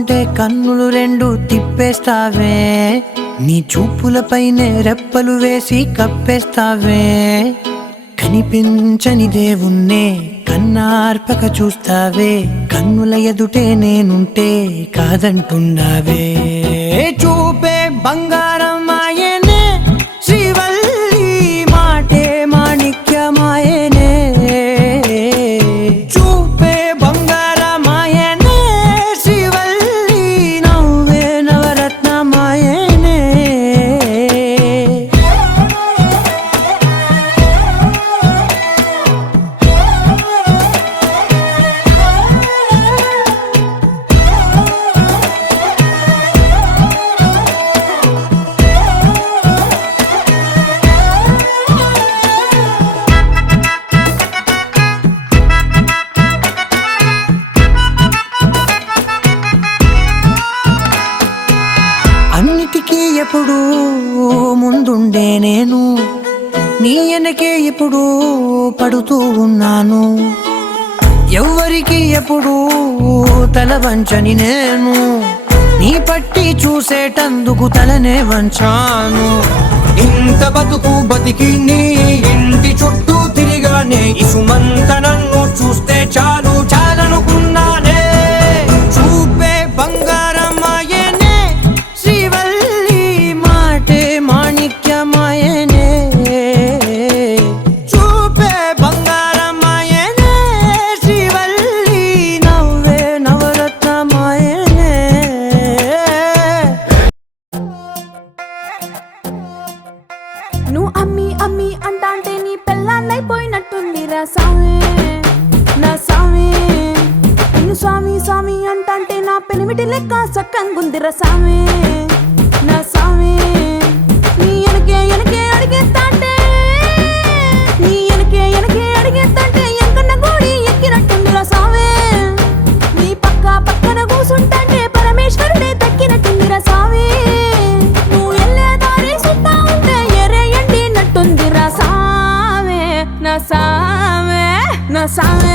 చూస్తుంటే కన్నులు రెండు తిప్పేస్తావే, నీ చూపులపైనే రెప్పలు వేసి కప్పేస్తావే. కనిపించని దేవుణ్ణే కన్నార్పక చూస్తావే, కన్నుల ఎదుటే నేనుంటే కాదంటున్నావే. చూపే బంగారం ఆయనే, శ్రీవల్లి మాటే మాణిక్యమాయనే. చూపే బంగారం ఆయనే, శ్రీవల్లి నవ్వే నవరత్నమాయనే. అన్నిటికీ ఎప్పుడు ముందుండే నేను, నీ వెనకే ఎప్పుడు పడుతూ ఉన్నాను. ఎవ్వరికి ఎప్పుడు తల వంచని నేను, నీ పట్టి చూసేటందుకు తలనే వంచాను. ఇంత బతుకు బతికి నీ ఇంటి చుట్టూ తిరిగానే, ఇసుమంత నన్ను చూస్తే చాలు చాలనుకున్నానే. చూపే బంగారం ఆయనే, శ్రీవల్లి మాటే మాణిక్యమాయనే. చూపే బంగారం ఆయనే, శ్రీవల్లి నవ్వే నవరత్నమాయనే. నువ్వు అమ్మి అమ్మి అంటాంటే నీ పెళ్ళాన్నైపోయినట్టుందిరా సామి, నా సామి. నిన్ను స్వామి స్వామి అంటాంటే నా పెనిమిటి లెక్క సక్కంగుందిరా సామి, నా సామి. నీ ఎనకే ఎనకే అడిగేస్తాంటే, నీ ఎనకే ఎనకే అడిగేస్తాంటే ఎంకన్న గూడి ఎక్కినట్టుందిరా సామి. నీ పక్క పక్కన కూసుంటాంటే పరమేశ్వరుడే దక్కినట్టుందిరా సామి. నువ్వు ఎల్లే దారి సుత్తా ఉంటే ఎర్రే ఎండినట్టుందిరా సామే, నా సామే, నా సామే.